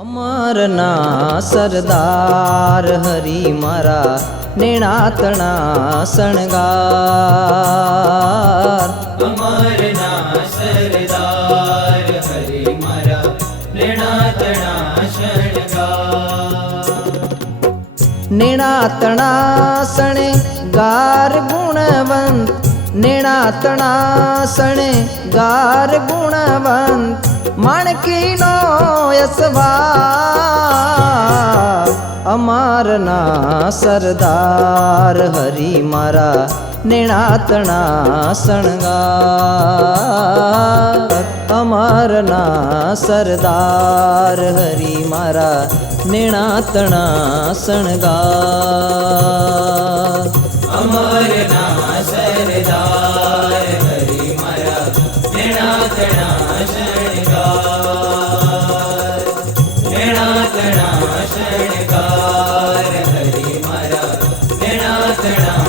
અમરના સરદાર હરી મારા નેણાતણા શણગાર। અમરના સરદાર હરી મારા નેણાતણા શણગાર। નેણાતણા શણગાર ગુણવંત, નેણાતણા શણગાર ગુણવંત, માણકીનો યશવાર। અમારના સરદાર હરી મારા નેણાતણા શણગાર। અમારના સરદાર હરી મારા નેણાતણા શણગાર। અમરના સરદાર હરી મારા નેણાતણા શણગાર। નેણાતણા શણગાર હરી મારા નેણાતણા